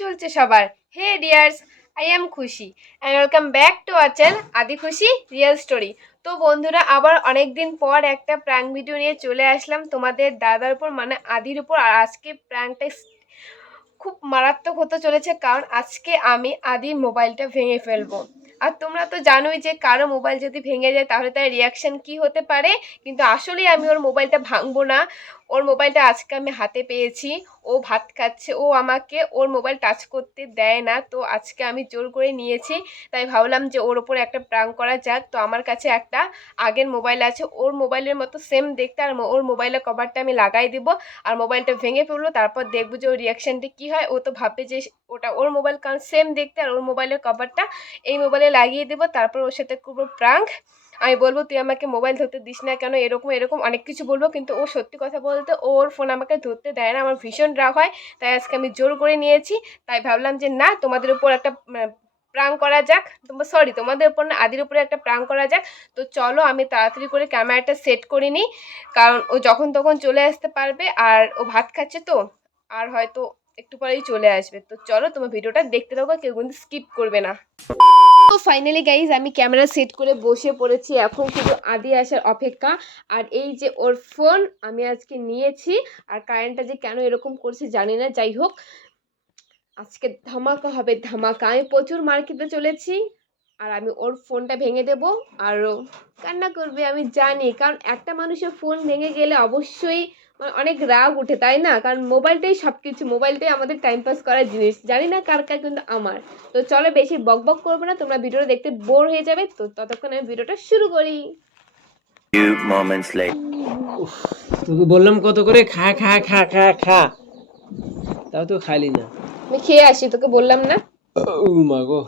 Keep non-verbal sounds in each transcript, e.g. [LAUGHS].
চলছে সবার। Hey dears I am Khushi and welcome back to our channel Adi Khushi real story তো বন্ধুরা, আবার অনেক দিন পর একটা প্র্যাঙ্ক ভিডিও নিয়ে চলে আসলাম। তোমাদের দাদার উপর মানে আদির উপর, আর আজকে প্র্যাঙ্কটা খুব মারাত্মক হতে চলেছে, কারণ আজকে আমি আদির মোবাইলটা ভেঙে ফেলব। আর তোমরা তো জানোই যে কারও মোবাইল যদি ভেঙে যায়, তাহলে তার রিয়াকশন কি হতে পারে? কিন্তু আসলেই আমি ওর মোবাইলটা ভাঙবো না। ওর মোবাইলটা আজকে আমি হাতে পেয়েছি। ও ভাত খাচ্ছে, ও আমাকে ওর মোবাইল টাচ করতে দেয় না, তো আজকে আমি জোর করে নিয়েছি। তাই ভাবলাম যে ওর ওপরে একটা প্রাং করা যাক। তো আমার কাছে একটা আগের মোবাইল আছে, ওর মোবাইলের মতো সেম দেখতে। আর ওর মোবাইলের কভারটা আমি লাগাই দিব। আর মোবাইলটা ভেঙে ফেলব তারপর দেখব যে ওর রিয়াকশানটা কী হয়। ও তো ভাববে যে ওটা ওর মোবাইল কারণ সেম দেখতে, আর ওর মোবাইলের কভারটা এই মোবাইলে লাগিয়ে দেবো। তারপর ওর সাথে করব প্রাঙ্ক আমি বলব, তুই আমাকে মোবাইল ধরতে দিস না কেন, এরকম এরকম অনেক কিছু বলব, কিন্তু ও সত্যি কথা বলতে ওর ফোন আমাকে ধরতে দেয় না, আমার ভীষণ রাগ হয়, তাই আজকে আমি জোর করে নিয়েছি, তাই ভাবলাম যে না, তোমাদের উপর একটা প্রাং করা যাক তোমার সরি তোমাদের উপর না, আদির উপরে একটা প্রাং করা যাক, তো চলো আমি তাড়াতাড়ি করে ক্যামেরাটা সেট করে নিই, কারণ ও যখন তখন চলে আসতে পারবে, আর ও ভাত খাচ্ছে তো, আর হয়তো একটু পরেই চলে আসবে। তো চলো তোমার ভিডিওটা দেখতে থাকো, কেউ কিন্তু স্কিপ করবে না। তো ফাইনালি গাইজ আমি ক্যামেরা সেট করে বসে পড়েছি। এখন শুধু আদি আসার অপেক্ষা। আর এই যে ওর ফোন আমি আজকে নিয়েছি। আর কারেন্টটা যে কেন এরকম করছে জানি না। যাই হোক, আজকে ধামাকা হবে ধামাকা। আমি প্রচুর মার্কেটে চলেছি। আর আমি ওর ফোনটা ভেঙে দেব। আর কান্না করবে, আমি জানি। কারণ একটা মানুষের ফোন ভেঙে গেলে অবশ্যই অনেক রাগ উঠে তাই না? কারণ মোবাইলটাই সব কিছু মোবাইলটাই আমাদের টাইম পাস করার জিনিস। জানি না কার কার কিন্তু আমার। তো চলো বেশি বক বক করব না তোমরা ভিডিওটা দেখতে বোর হয়ে যাবে। তো ততক্ষণ আমি ভিডিওটা শুরু করি. তোকে বললাম কত করে? খা খা খা খা খা। তাও তো খাইলি না। আমি খেয়ে আসি তোকে বললাম না। ও মা গো।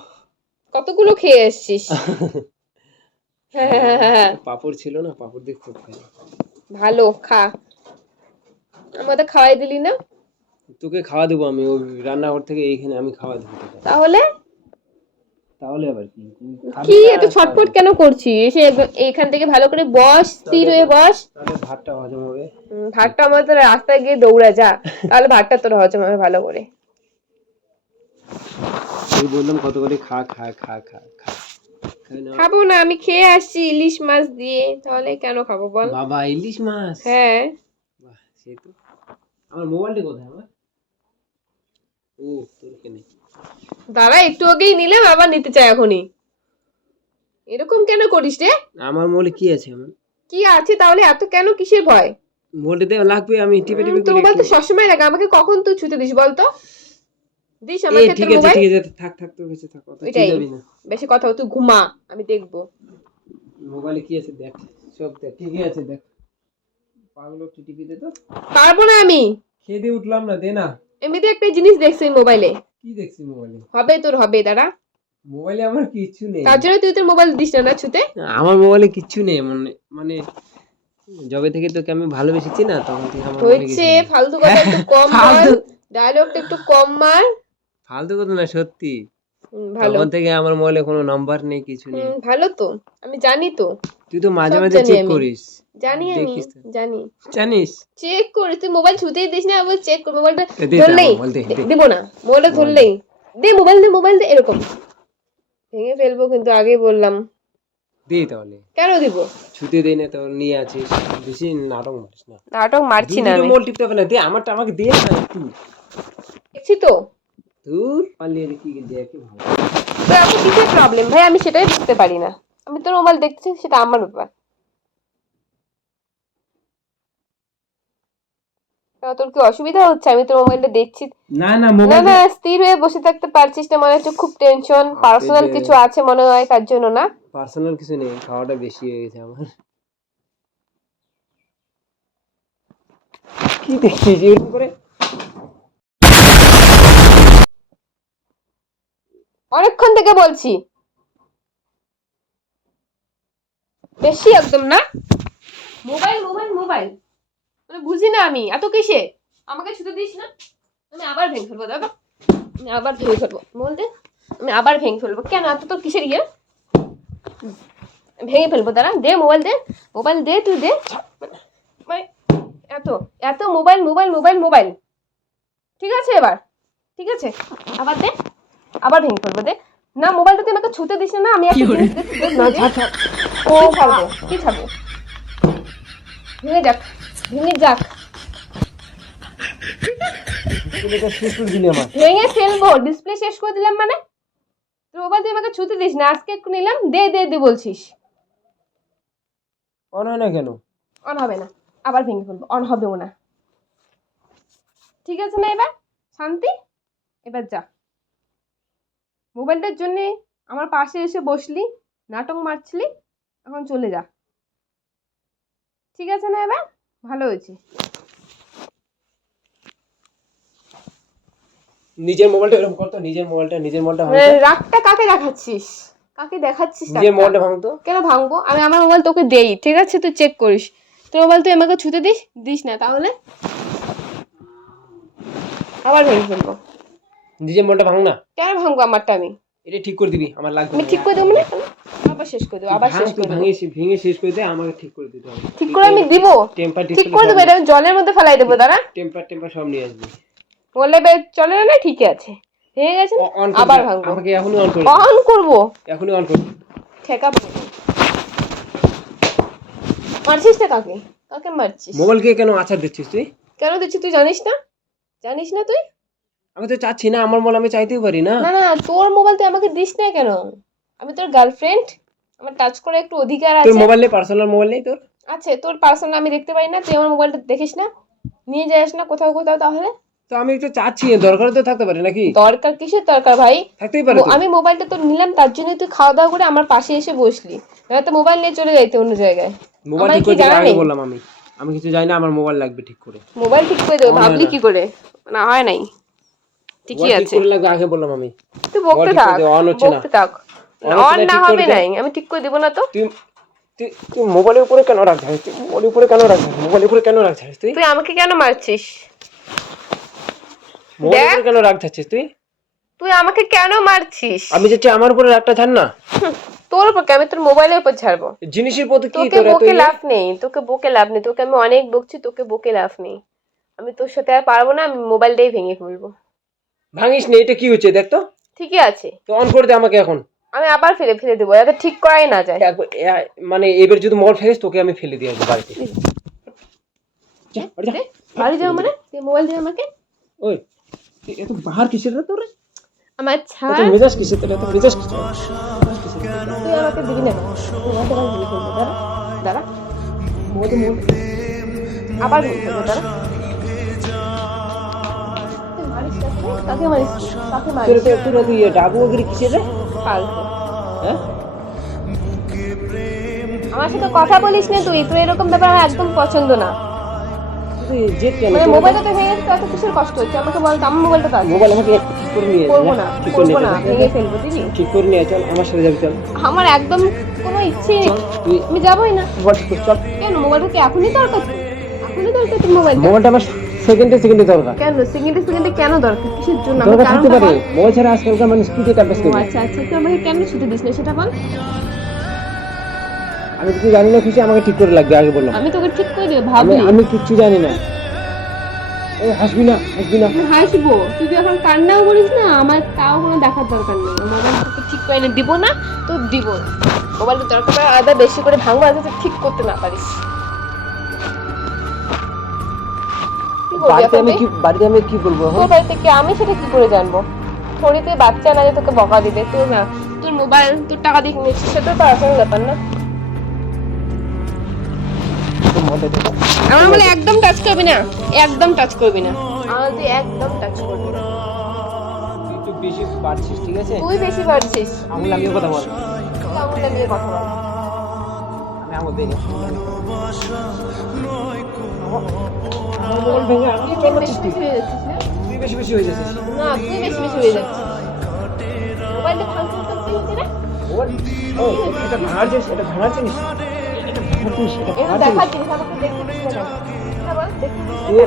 কতগুলো খেয়ে এসছিস [LAUGHS] হ্যাঁ হ্যাঁ হ্যাঁ হ্যাঁ। পাপড় ছিল না পাপড় দিয়ে খুব খাই। ভালো খা। আমাদের খাওয়াই দিলি না? তোকে খাওয়া দেবো আমি ওই রান্নাঘর থেকে এইখানে আমি খাওয়া দেবো তাহলে? তাহলে আবার কি? কি এত ছটফট কেন করছিস? এসে একদম থেকে ভালো করে বস স্থির হয়ে বস। তাহলে ভাতটা হজম হবে। ভাতটা আমাদের রাস্তায় গিয়ে দৌড়া যা। তাহলে ভাতটা তোর হজম হবে ভালো করে। তুই বললাম কত করে খা খা খা খা খা। খাব না আমি খেয়ে আসছি ইলিশ মাছ দিয়ে। তাহলে কেন খাব বল? বাবা ইলিশ মাছ? হ্যাঁ। বাহ সে তো। আমার মোবাইলটা কোথায় আমার? ও তোর দাদা একটু আগেই নিলে আবার নিতে চাই এখনই। এরকম কেন করিস রে? আমার মোবাইলে কি আছে আমার কি আছে তাহলে এত কেন কিসের ভয়? মোবাইলটাতে লাগবে আমি টিপে টিপে তোর মোবাইল তো সবসময় লাগে আমাকে কখন তুই ছুতে দিস বলতো? দিস এই আমাকে ঠিক তোর আছে মোবাইল। ঠিক আছে থাক থাক তোর কাছে থাক ওইটাই। বেশি কথা তুই ঘুমা আমি দেখব। মোবাইলে কি আছে দেখ সব দেখ কি কি আছে দেখ। পাগল একটু টিপি দে তো? পারব না আমি। খেয়ে দিয়ে উঠলাম না দে না। এমনিতে একটা জিনিস দেখছি মোবাইলে। কি দেখছি মোবাইলে? হবে তোর হবে দাঁড়া। মোবাইলে আমার কিচ্ছু নেই। তার জন্য তুই তোর মোবাইল দিস না না ছুতে? আমার মোবাইলে কিচ্ছু নেই মানে মানে যবে থেকে তোকে আমি ভালোবেসেছি না তখন থেকে আমার কিছু নেই। ফালতু কথা একটু [LAUGHS] কম ফালতু। ডায়লগটা একটু কম মার। ফালতু কথা না সত্যি। ভালো। তখন থেকে আমার মোবাইলে কোনো নাম্বার নেই কিছু নেই। ভালো তো আমি জানি তো। তুই তো মাঝে মাঝে চেক করিস। জানি আমি জানি। জানিস? চেক করি তুই মোবাইল ছুতেই দিস না আমি চেক কর মোবাইলটা ধরলেই মোবাইল। দেবো না মোবাইলটা ধরলেই দে মোবাইল দে মোবাইল দে এরকম। ভেঙে ফেলব কিন্তু আগেই বললাম। দে তাহলে। কেন দিব? ছুতে দেই না তোর নিয়ে আছিস বেশি নাটক মারিস না। নাটক মারছি না আমি। মোল টিপতে হবে না। দে আমারটা আমাকে দে না একটু। দেখছি তো। দূর পালিয়ে কি দেখে ভালো তো এখন কিসের প্রবলেম ভাই আমি সেটাই বুঝতে পারি না। আমি তোর মোবাইল দেখছি সেটা আমার ব্যাপার। তোর কি অসুবিধা হচ্ছে? আমি তোর মোবাইলটা দেখছি। না না না না স্থির হয়ে বসে থাকতে পারছিস না মনে হচ্ছে খুব টেনশন পার্সোনাল কিছু আছে মনে হয় তার জন্য না। পার্সোনাল কিছু নেই খাওয়াটা বেশি হয়ে গেছে আমার। কি দেখছিস এরকম করে? অনেকক্ষণ থেকে বলছি। বেশি একদম না? Mobile mobile mobile. মানে বুঝি না আমি। এত কিসে? আমাকে ছুতে দিস না। আমি আবার ভেঙে ফেলব দাদা আমি আবার ভেঙে ফেলব। বলতে আমি আবার ভেঙে ফেলব। কেন? এত তোর কিসের ইয়ে? ভেঙে ফেলব দাঁড়া। দে মোবাইল দে। মোবাইল দে তুই দে। মানে এত এত মোবাইল মোবাইল মোবাইল মোবাইল। ঠিক আছে এবার? ঠিক আছে? আবার দে। আবার ভেঙে ফেলব দে। না মোবাইলটা তুই আমাকে ছুতে দিস না। আমি একটা ও ছাড়বো কি ছাড়বো ভেঙে যাক ভেঙে যাক। ভেঙে ফেলব ডিসপ্লে শেষ করে দিলাম মানে? তোর মোবাইল তুই আমাকে ছুতে দিস না আজকে একটু নিলাম দে দে দে বলছিস। অন হয় না কেন? অন হবে না আবার ভেঙে ফেলব অন হবেও না। ঠিক আছে না এবার? শান্তি? এবার যা। মোবাইলটার জন্যে আমার পাশে এসে বসলি নাটক মারছিলি এখন চলে যা। ঠিক আছে না এবার? ভালো হয়েছে। নিজের মোবাইলটা এরকম করতো নিজের মোবাইলটা নিজের মোবাইলটা রাগটা কাকে দেখাচ্ছিস? কাকে দেখাচ্ছিস নিজের? মোবাইলটা ভাঙতো। কেন ভাঙবো? আমি আমার মোবাইল তোকে দেই ঠিক আছে? তুই চেক করিস। তোর মোবাইল তুই আমাকে ছুতে দিস? দিস না তাহলে? আবার ভেঙে ফেলব। নিজের মোবাইলটা ভাঙ না। কেন ভাঙবো আমারটা আমি? এটা ঠিক করে দিবি আমার লাগবে। আমি ঠিক করে দেবো না? আবার শেষ করে দেবো আবার শেষ করে ভাঙে ভেঙে শেষ করে দে আমাকে ঠিক করে দিতে হবে। ঠিক করে আমি দিব? টেম্পার ঠিক করে দেবো এটা আমি জলের মধ্যে ফেলাই দেবো দাঁড়া। টেম্পার টেম্পার সব নিয়ে আসবি। বললে বে চলে না আছে। ভেঙে গেছে আবার ভাঙবো। আমাকে এখনই অন করে দে। অন করব? এখনই অন করে দে। ঠেকা পড়বে। মারছিস না কাকে? কাকে মারছিস? মোবাইলকে কেন আছাড় দিচ্ছিস তুই? কেন দিচ্ছি তুই জানিস না? জানিস না তুই? আমি তো চাচ্ছি না আমার মোবাইল আমি চাইতেই পারি না। না না তোর মোবাইল তুই আমাকে দিস না কেন? আমি তোর গার্লফ্রেন্ড আমার টাচ করে একটু অধিকার আছে। মোবাইল নেই পার্সোনাল মোবাইল নেই তোর? আছে তোর পার্সোনাল আমি দেখতে পাই না তুই আমার মোবাইলটা দেখিস না। নিয়ে যাস না কোথাও কোথাও তাহলে। তো আমি একটু চাচ্ছি দরকার তো থাকতে পারে নাকি? দরকার কিসের দরকার ভাই? থাকতেই পারে আমি মোবাইলটা তোর নিলাম তার জন্য তুই খাওয়া দাওয়া করে আমার পাশে এসে বসলি। তো মোবাইল নিয়ে চলে যাইতে অন্য জায়গায়। মোবাইল ঠিক কি করে নেই? বললাম আমি। আমি কিছু জানি না আমার মোবাইল লাগবে ঠিক করে। মোবাইল ঠিক করে দেবো ভাবলি কি করে? না হয় নাই। ঠিকই মোবাইল ঠিক আছে। লাগবে আগে বললাম আমি। তুই বকতে মোবাইল থাক না। বকতে থাক। অন না, হবে নাই আমি ঠিক করে দেবো না তো। তুই তুই মোবাইলের উপরে কেন রাখছিস তুই মোবাইলের উপরে কেন রাখছিস মোবাইলের উপরে কেন রাখছিস তুই? তুই আমাকে কেন মারছিস? মোবাইলের উপরে কেন রাখছিস তুই? তুই আমাকে কেন মারছিস? আমি আমার উপরে ছাড় না। তোর উপর আমি তোর মোবাইলের উপর ছাড়বো জিনিসের প্রতি কি তোর বকে ইয়ে? লাভ নেই তোকে বকে লাভ নেই তোকে আমি অনেক বকছি তোকে বকে লাভ নেই। আমি তোর সাথে আর পারব না আমি মোবাইলটাই ভেঙে ফেলব। ভাঙিস না এটা কি হচ্ছে? দেখ তো। ঠিকই আছে। তো অন করে দে আমাকে এখন। আমি আবার ফেলে ফেলে দেবো যাতে ঠিক করাই না যায়। মানে এবার যদি মোবাইল ফেলিস তোকে আমি ফেলে দিয়ে আসব বাড়িতে। বাড়ি যাও মানে? তুই মোবাইল দিয়ে আমাকে? ওই তুই এত বাহার কিসের রে তোর আমার এত ছাড় মেজাজ কিসের তোর? এত মেজাজ কিসের? তুই আমাকে দিবি না। দাঁড়া দাঁড়া। মোবাইলটা মোবাইল আবার ফেলব দাঁড়া। তুই মারিস কাকে? কাকে মারিস তুই? কাকে তোর তোর এত ইয়ে ডাবু ওগিরি কিসের রে? ফালতু হ্যাঁ? আমার সাথে কথা বলিস না তুই তোর এরকম ব্যাপার আমার একদম পছন্দ না। তুই মানে মোবাইলটা তো ভেঙে গেছে, তো কিসের কষ্ট হচ্ছে? আমাকে বল আমার মোবাইলটা আছে। মোবাইল আমাকে ঠিক করে নিয়ে করব না করব না ভেঙে ফেলব দিদি ঠিক করে নিয়ে চল আমার সাথে যাবি চল। আমার একদম কোনো ইচ্ছেই নেই। আমি যাবোই না। কর, চল। কেন? মোবাইলটা কি এখনই দরকার তোর? এখনই দরকার তোর মোবাইল মোবাইলটা আমার সেকেন্ডে সেকেন্ডে দরকার। কেন? সেকেন্ডে সেকেন্ডে কেন দরকার? কিসের জন্য? আমার থাকতে পারে। বল। মোবাইল ছাড়া আজকালকার মানুষ কি আচ্ছা আচ্ছা তুই আমাকে কেন ছুটি দিস না? সেটা বল। আমি কিছু জানি না খুশি আমাকে ঠিক করে লাগবে আগে বললাম আমি তোকে ঠিক করে দেবো আমি ভাবলি আমি কিচ্ছু জানি না। হাসবি না হাসবি না। হাসবো। তুই যখন কান্নাও করিস না আমার তাও কোনো দেখার দরকার নেই। ঠিক করে এনে দিব না তো দিব না। মোবাইলটা দরকার আলাদা বেশি করে ভাঙবো যাতে ঠিক করতে না পারিস। বাড়িতে আমি? কি বাড়িতে আমি কি বলব তোর বাড়িতে কি আমি সেটা কি করে জানব? থরিতে বাচ্চা না যে তোকে বকা দিবে তুই না তোর মোবাইল তোর টাকা দিয়ে কিনেছিস সেটা তো আসল ব্যাপার না। আমার বলে একদম টাচ করবি না একদম টাচ করবি না। আমার তুই একদম টাচ করবি না। তুই বেশি পারছিস ঠিক আছে? তুই বেশি পারছিস আঙুল আমিও কথা বল। আঙুলটা নিয়ে কথা বল। আমি তুই বেশি বেশি হয়ে যাচ্ছিস না তুই বেশি হয়ে যাচ্ছিস ও এটা ভাঙার জিনিস এটা ভাঙার জিনিস এটা দেখার তুই কেন?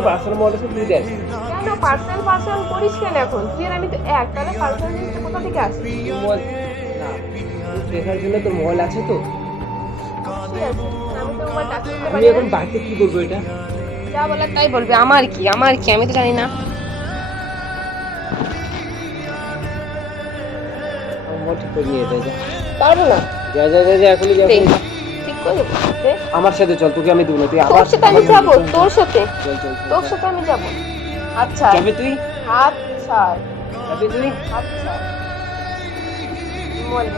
পার্সোনাল মোবাইল তুই দেখ কেন করিস কেন এখন আমি তো এক তাহলে কোথা থেকে আসে না দেখার জন্য তোর মোবাইল আছে তো আমি এখন বাড়িতে কি করব এটা যা বলার তাই বলবে। আমার কি? আমার কি? আমি তো জানি না। মোবাইল ঠিক করে নিয়ে যা যা। পারব না। যা যা যা যা এখনই যা দে। এখনই যা। ঠিক করে আমার সাথে চল তোকে আমি দেবো তুই তোর সাথে আমি যাব তোর সাথে। তোর সাথে আমি যাব। আচ্ছা। যাবে তুই? হাত ছাড়। যাবে তুই? হাত ছাড়। দে।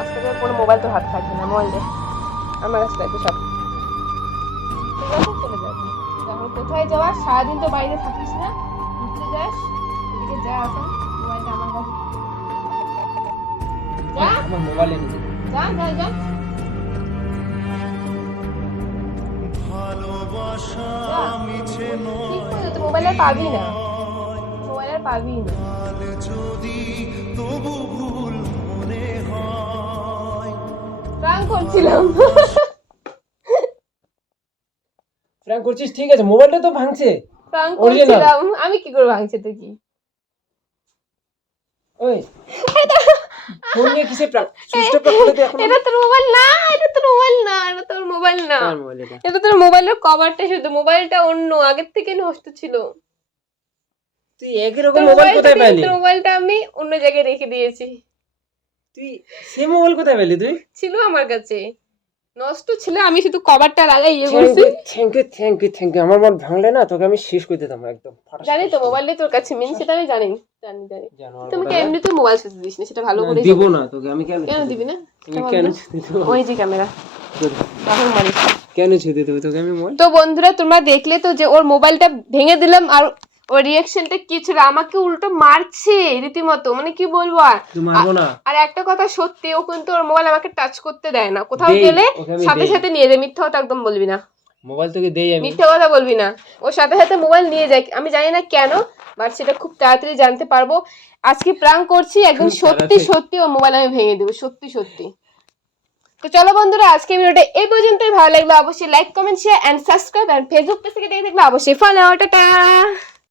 আজকে কোনো মোবাইল তো হাত থাকবে না। মোবাইল দে। আমার কাছে সব। কোথায় যাওয়া সারাদিন তো বাইরে থাকিস না। ঘুরতে যাস। এদিকে যা এখন মোবাইলটা আমার কাছে। যা। আমার মোবাইল। যা। যা যা তো মোবাইল আর পাবি না। মোবাইল পাবি না। প্রাণ করছিলাম প্র্যাঙ্ক করছিস? ঠিক আছে মোবাইলটা তো ভাঙছে। করছিলাম। আমি কি করে ভাঙছে তো কি? ওই ফোন নিয়ে কিসে প্র্যাঙ্ক সুইচটা প্র্যাঙ্ক এখন এটা তোর মোবাইল না এটা তোর মোবাইল না এটা তোর মোবাইল না। এটা? এটা তোর মোবাইলের কভারটা শুধু মোবাইলটা অন্য আগের থেকে নষ্ট ছিল। তুই একই রকম মোবাইল কোথায় পেলি তোর মোবাইলটা আমি অন্য জায়গায় রেখে দিয়েছি। তুই সে মোবাইল কোথায় পেলি তুই? ছিল আমার কাছে। নষ্ট ছিল আমি শুধু কভারটা লাগাই ইয়ে করছি। Thank you thank you thank you আমার মন ভাঙলে না তোকে আমি শেষ করে দিতাম একদম। জানি তো করে। মোবাইলটা তোর কাছে মেন সেটা আমি জানি জানি জানি। তুমি যায়? এমনি তো মোবাইল শুধু দিস না সেটা ভালো করে দিব না তোকে আমি কেন কেন দিবি না? কেন? ওই যে ক্যামেরা তখন মারিস কেন ছুঁতে দেবো তোকে আমি মোবাইল তো বন্ধুরা তোমরা দেখলে তো যে ওর মোবাইলটা ভেঙে দিলাম আর ওর রিয়াকশনটা কি ছিল? আমাকে উল্টো মারছে রীতিমতো মানে কি বলব আর? আর একটা কথা সত্যি ও কিন্তু ওর মোবাইল আমাকে টাচ করতে দেয় না। কোথাও গেলে সাথে সাথে নিয়ে যায়। মিথ্যা কথা একদম বলবি না। মোবাইল তোকে দেই আমি। মিথ্যা কথা বলবি না। ওর সাথে সাথে মোবাইল নিয়ে যায়। আমি জানি না কেন বাট সেটা খুব তাড়াতাড়ি জানতে পারব। আজকে প্রাং করছি একদম সত্যি সত্যি ওর মোবাইল আমি ভেঙে দেবো সত্যি সত্যি। তো চলো বন্ধুরা আজকে ভিডিওটা এই পর্যন্তই। ভালো লাগল অবশ্যই like comment share and subscribe and Facebook page থেকে দেখে দেখবে অবশ্যই ফলো টাটা!